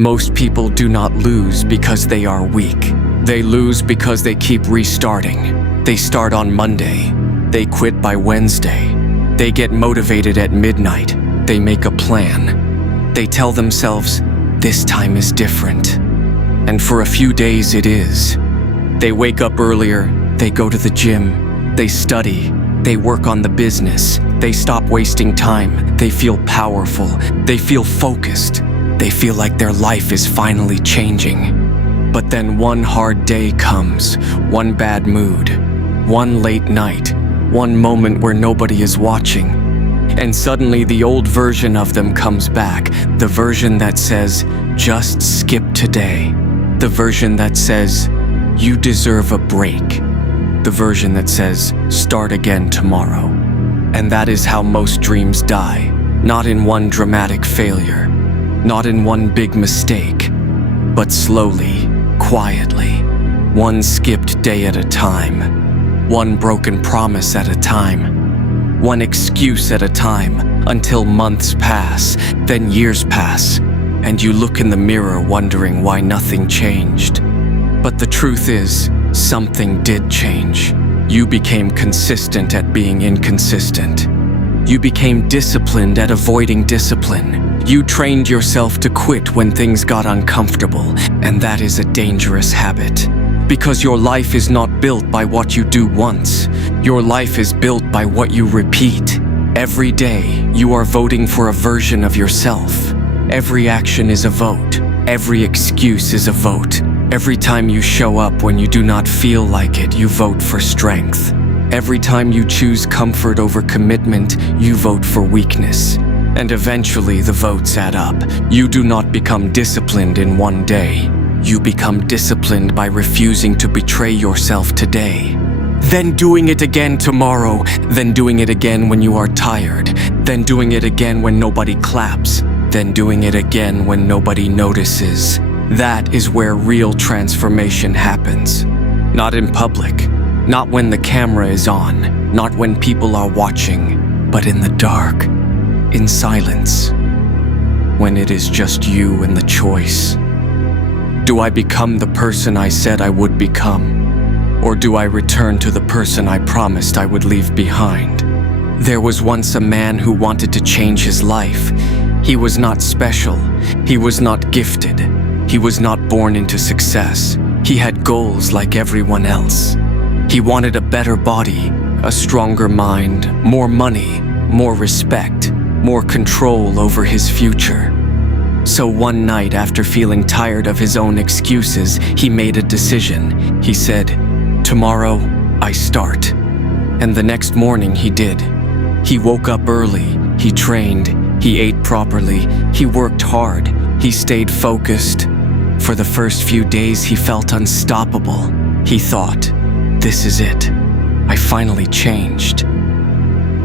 Most people do not lose because they are weak. They lose because they keep restarting. They start on Monday. They quit by Wednesday. They get motivated at midnight. They make a plan. They tell themselves, this time is different. And for a few days it is. They wake up earlier. They go to the gym. They study. They work on the business. They stop wasting time. They feel powerful. They feel focused. They feel like their life is finally changing. But then one hard day comes, one bad mood, one late night, one moment where nobody is watching. And suddenly the old version of them comes back, the version that says, just skip today. The version that says, you deserve a break. The version that says, start again tomorrow. And that is how most dreams die, not in one dramatic failure, not in one big mistake, but slowly, quietly, one skipped day at a time, one broken promise at a time, one excuse at a time, until months pass, then years pass, and you look in the mirror wondering why nothing changed. But the truth is, something did change. You became consistent at being inconsistent. You became disciplined at avoiding discipline. You trained yourself to quit when things got uncomfortable, and that is a dangerous habit. Because your life is not built by what you do once. Your life is built by what you repeat. Every day, you are voting for a version of yourself. Every action is a vote. Every excuse is a vote. Every time you show up when you do not feel like it, you vote for strength. Every time you choose comfort over commitment, you vote for weakness. And eventually the votes add up. You do not become disciplined in one day. You become disciplined by refusing to betray yourself today. Then doing it again tomorrow. Then doing it again when you are tired. Then doing it again when nobody claps. Then doing it again when nobody notices. That is where real transformation happens. Not in public, not when the camera is on, not when people are watching, but in the dark, in silence, when it is just you and the choice. Do I become the person I said I would become? Or do I return to the person I promised I would leave behind? There was once a man who wanted to change his life. He was not special. He was not gifted. He was not born into success. He had goals like everyone else. He wanted a better body, a stronger mind, more money, more respect, more control over his future. So one night, after feeling tired of his own excuses, he made a decision. He said, "Tomorrow, I start." And the next morning he did. He woke up early, he trained, he ate properly, he worked hard, he stayed focused. For the first few days he felt unstoppable. He thought, this is it. I finally changed.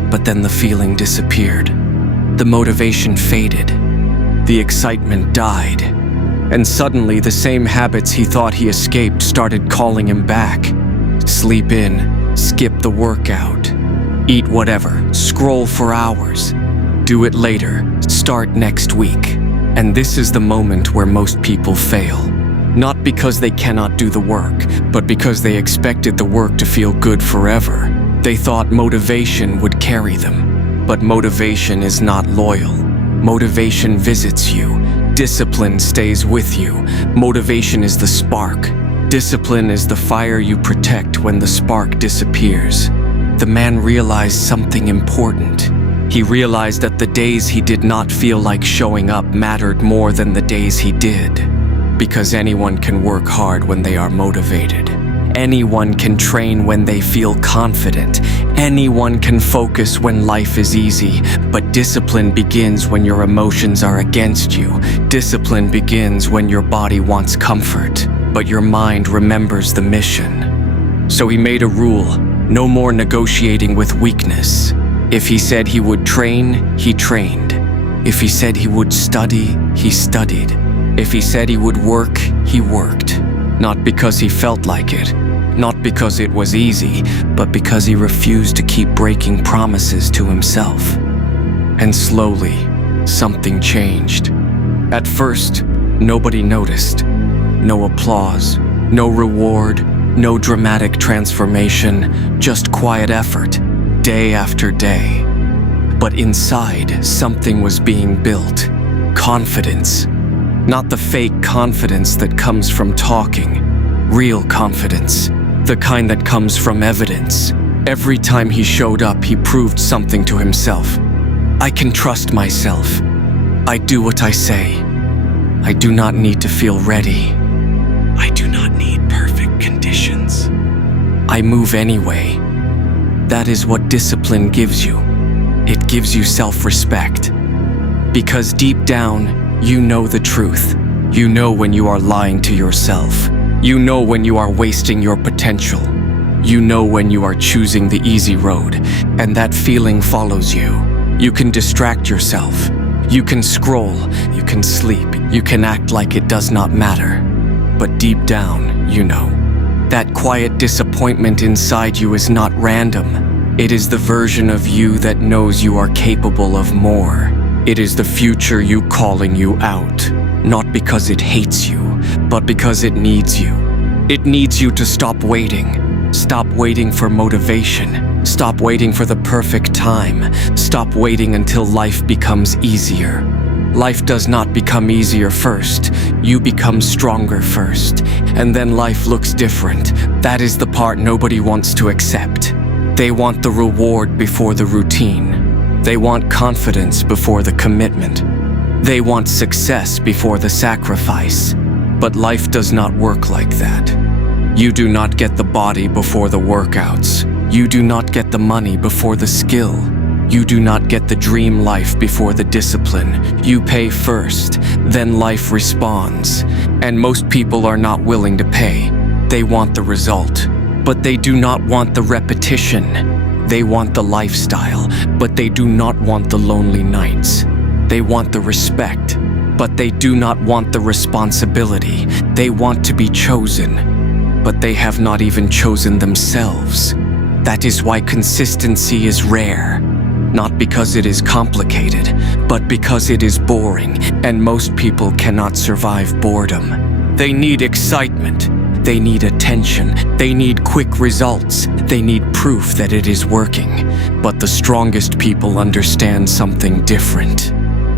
But then the feeling disappeared. The motivation faded. The excitement died. And suddenly the same habits he thought he escaped started calling him back. Sleep in, skip the workout, eat whatever, scroll for hours, do it later, start next week. And this is the moment where most people fail. Not because they cannot do the work, but because they expected the work to feel good forever. They thought motivation would carry them. But motivation is not loyal. Motivation visits you. Discipline stays with you. Motivation is the spark. Discipline is the fire you protect when the spark disappears. The man realized something important. He realized that the days he did not feel like showing up mattered more than the days he did. Because anyone can work hard when they are motivated. Anyone can train when they feel confident. Anyone can focus when life is easy. But discipline begins when your emotions are against you. Discipline begins when your body wants comfort, but your mind remembers the mission. So he made a rule: no more negotiating with weakness. If he said he would train, he trained. If he said he would study, he studied. If he said he would work, he worked. Not because he felt like it, not because it was easy, but because he refused to keep breaking promises to himself. And slowly, something changed. At first, Nobody noticed. No applause, no reward, no dramatic transformation, just quiet effort, day after day. But inside, something was being built. Confidence. Not the fake confidence that comes from talking. Real confidence. The kind that comes from evidence. Every time he showed up, he proved something to himself. I can trust myself. I do what I say. I do not need to feel ready. I do not need perfect conditions. I move anyway. That is what discipline gives you. It gives you self-respect. Because deep down, you know the truth. You know when you are lying to yourself. You know when you are wasting your potential. You know when you are choosing the easy road, and that feeling follows you. You can distract yourself. You can scroll, you can sleep, you can act like it does not matter. But deep down, you know. That quiet disappointment inside you is not random. It is the version of you that knows you are capable of more. It is the future you calling you out. Not because it hates you, but because it needs you. It needs you to stop waiting. Stop waiting for motivation. Stop waiting for the perfect time. Stop waiting until life becomes easier. Life does not become easier first. You become stronger first. And then life looks different. That is the part nobody wants to accept. They want the reward before the routine. They want confidence before the commitment. They want success before the sacrifice. But life does not work like that. You do not get the body before the workouts. You do not get the money before the skill. You do not get the dream life before the discipline. You pay first, then life responds. And most people are not willing to pay. They want the result, but they do not want the repetition. They want the lifestyle, but they do not want the lonely nights. They want the respect, but they do not want the responsibility. They want to be chosen, but they have not even chosen themselves. That is why consistency is rare. Not because it is complicated, but because it is boring, and most people cannot survive boredom. They need excitement. They need attention. They need quick results. They need proof that it is working. But the strongest people understand something different.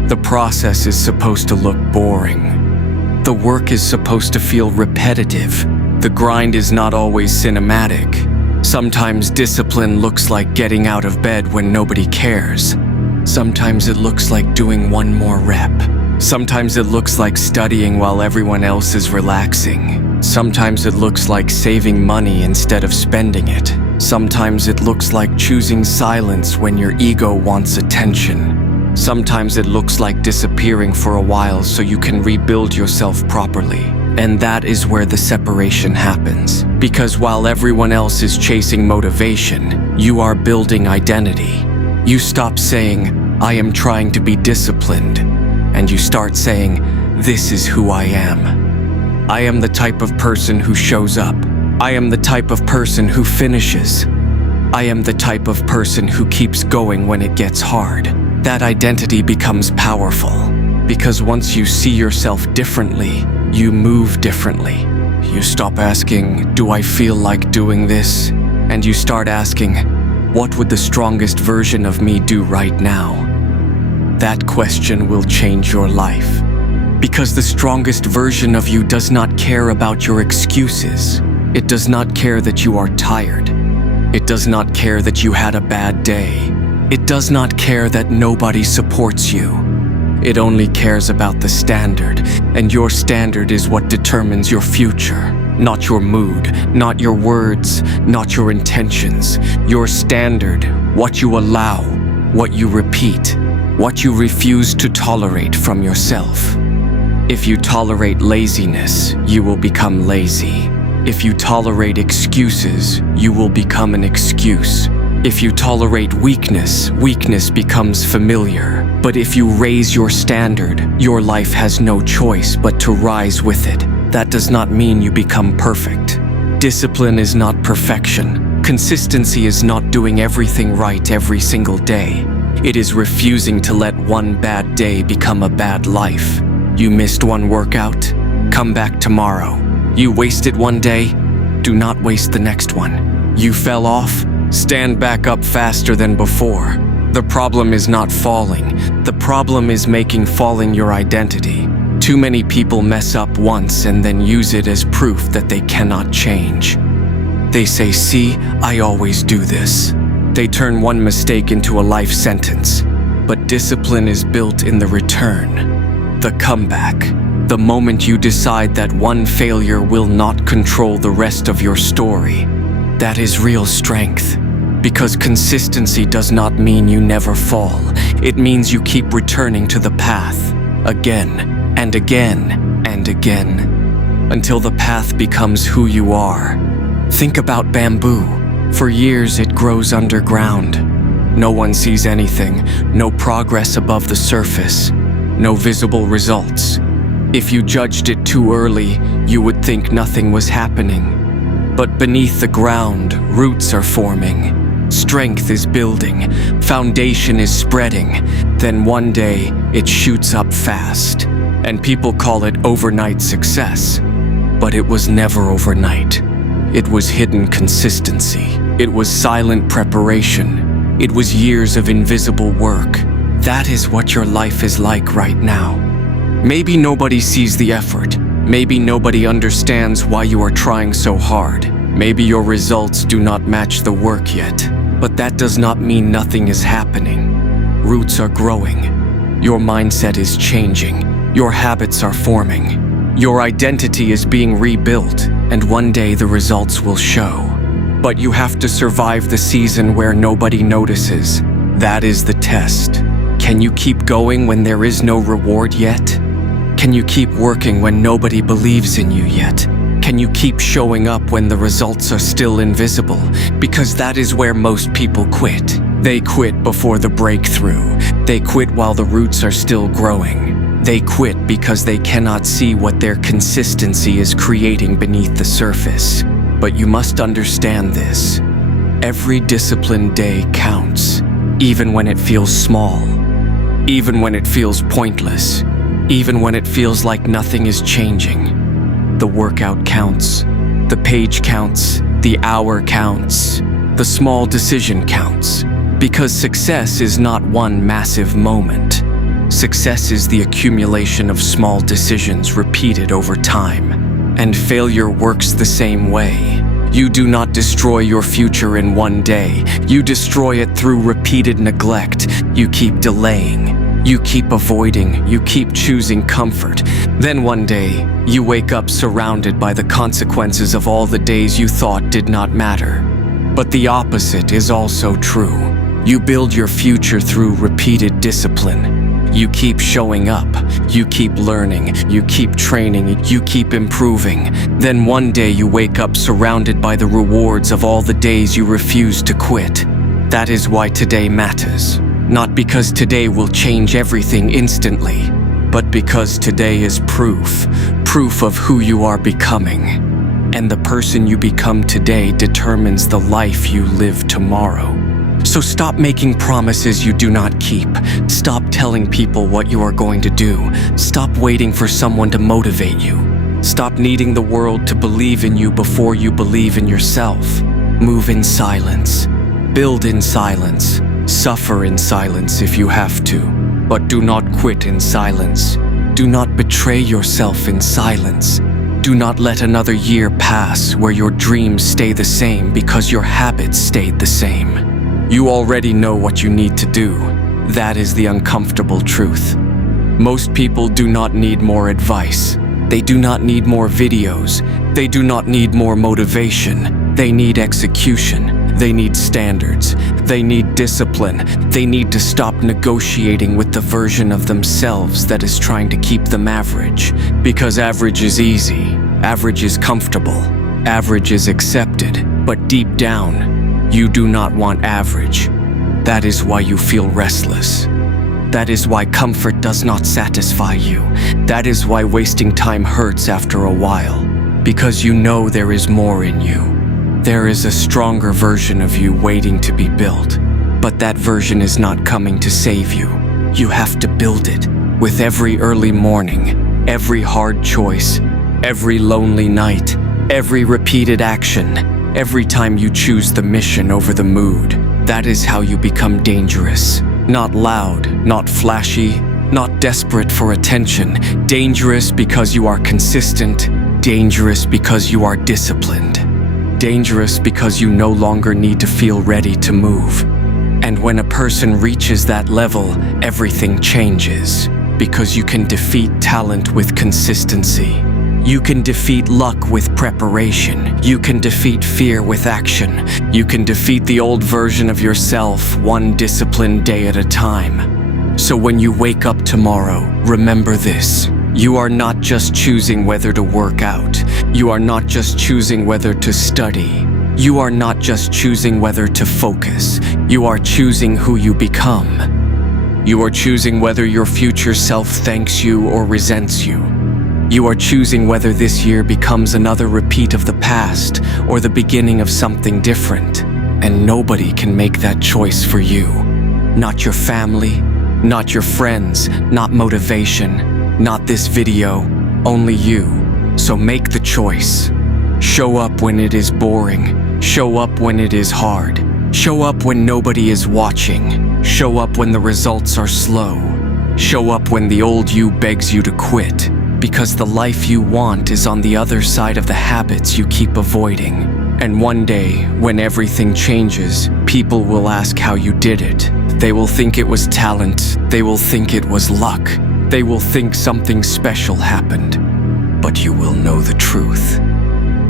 The process is supposed to look boring. The work is supposed to feel repetitive. The grind is not always cinematic. Sometimes discipline looks like getting out of bed when nobody cares. Sometimes it looks like doing one more rep. Sometimes it looks like studying while everyone else is relaxing. Sometimes it looks like saving money instead of spending it. Sometimes it looks like choosing silence when your ego wants attention. Sometimes it looks like disappearing for a while so you can rebuild yourself properly. And that is where the separation happens. Because while everyone else is chasing motivation, you are building identity. You stop saying, I am trying to be disciplined, and you start saying, this is who I am. I am the type of person who shows up. I am the type of person who finishes. I am the type of person who keeps going when it gets hard. That identity becomes powerful. Because once you see yourself differently, you move differently. You stop asking, do I feel like doing this? And you start asking, what would the strongest version of me do right now? That question will change your life. Because the strongest version of you does not care about your excuses. It does not care that you are tired. It does not care that you had a bad day. It does not care that nobody supports you. It only cares about the standard, and your standard is what determines your future. Not your mood, not your words, not your intentions. Your standard, what you allow, what you repeat, what you refuse to tolerate from yourself. If you tolerate laziness, you will become lazy. If you tolerate excuses, you will become an excuse. If you tolerate weakness, weakness becomes familiar. But if you raise your standard, your life has no choice but to rise with it. That does not mean you become perfect. Discipline is not perfection. Consistency is not doing everything right every single day. It is refusing to let one bad day become a bad life. You missed one workout? Come back tomorrow. You wasted one day? Do not waste the next one. You fell off? Stand back up faster than before. The problem is not falling. The problem is making falling your identity. Too many people mess up once and then use it as proof that they cannot change. They say, "See, I always do this." They turn one mistake into a life sentence. But discipline is built in the return, the comeback. The moment you decide that one failure will not control the rest of your story, that is real strength. Because consistency does not mean you never fall. It means you keep returning to the path, again and again and again, until the path becomes who you are. Think about bamboo. For years it grows underground. No one sees anything, no progress above the surface, no visible results. If you judged it too early, you would think nothing was happening. But beneath the ground, roots are forming. Strength is building, foundation is spreading. Then one day, it shoots up fast. And people call it overnight success. But it was never overnight. It was hidden consistency. It was silent preparation. It was years of invisible work. That is what your life is like right now. Maybe nobody sees the effort. Maybe nobody understands why you are trying so hard. Maybe your results do not match the work yet. But that does not mean nothing is happening. Roots are growing. Your mindset is changing. Your habits are forming. Your identity is being rebuilt, and one day the results will show. But you have to survive the season where nobody notices. That is the test. Can you keep going when there is no reward yet? Can you keep working when nobody believes in you yet? Can you keep showing up when the results are still invisible? Because that is where most people quit. They quit before the breakthrough. They quit while the roots are still growing. They quit because they cannot see what their consistency is creating beneath the surface. But you must understand this. Every disciplined day counts, even when it feels small, even when it feels pointless, even when it feels like nothing is changing. The workout counts, the page counts, the hour counts, the small decision counts. Because success is not one massive moment. Success is the accumulation of small decisions repeated over time. And failure works the same way. You do not destroy your future in one day. You destroy it through repeated neglect. You keep delaying. You keep avoiding. You keep choosing comfort. Then one day, you wake up surrounded by the consequences of all the days you thought did not matter. But the opposite is also true. You build your future through repeated discipline. You keep showing up, you keep learning, you keep training, you keep improving. Then one day you wake up surrounded by the rewards of all the days you refused to quit. That is why today matters. Not because today will change everything instantly, but because today is proof of who you are becoming. And the person you become today determines the life you live tomorrow. So stop making promises you do not keep. Stop telling people what you are going to do. Stop waiting for someone to motivate you. Stop needing the world to believe in you before you believe in yourself. Move in silence. Build in silence. Suffer in silence if you have to. But do not quit in silence. Do not betray yourself in silence. Do not let another year pass where your dreams stay the same because your habits stayed the same. You already know what you need to do. That is the uncomfortable truth. Most people do not need more advice. They do not need more videos. They do not need more motivation. They need execution. They need standards. They need discipline. They need to stop negotiating with the version of themselves that is trying to keep them average. Because average is easy. Average is comfortable. Average is accepted. But deep down, you do not want average. That is why you feel restless. That is why comfort does not satisfy you. That is why wasting time hurts after a while. Because you know there is more in you. There is a stronger version of you waiting to be built. But that version is not coming to save you. You have to build it. With every early morning, Every hard choice, every lonely night, every repeated action, every time you choose the mission over the mood, that is how you become dangerous. Not loud, not flashy, not desperate for attention. Dangerous because you are consistent. Dangerous because you are disciplined. Dangerous because you no longer need to feel ready to move. And when a person reaches that level, everything changes. Because you can defeat talent with consistency. You can defeat luck with preparation. You can defeat fear with action. You can defeat the old version of yourself one disciplined day at a time. So when you wake up tomorrow, remember this. You are not just choosing whether to work out. You are not just choosing whether to study. You are not just choosing whether to focus. You are choosing who you become. You are choosing whether your future self thanks you or resents you. You are choosing whether this year becomes another repeat of the past or the beginning of something different. And nobody can make that choice for you. Not your family, not your friends, not motivation, not this video, only you. So make the choice. Show up when it is boring. Show up when it is hard. Show up when nobody is watching. Show up when the results are slow. Show up when the old you begs you to quit. Because the life you want is on the other side of the habits you keep avoiding. And one day, when everything changes, people will ask how you did it. They will think it was talent. They will think it was luck. They will think something special happened. But you will know the truth.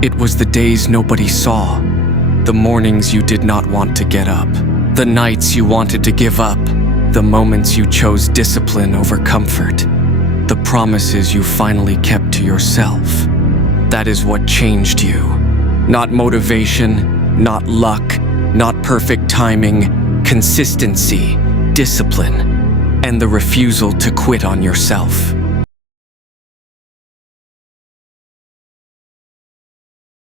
It was the days nobody saw. The mornings you did not want to get up. The nights you wanted to give up. The moments you chose discipline over comfort. The promises you finally kept to yourself. That is what changed you. Not motivation, not luck, not perfect timing, consistency, discipline, and the refusal to quit on yourself.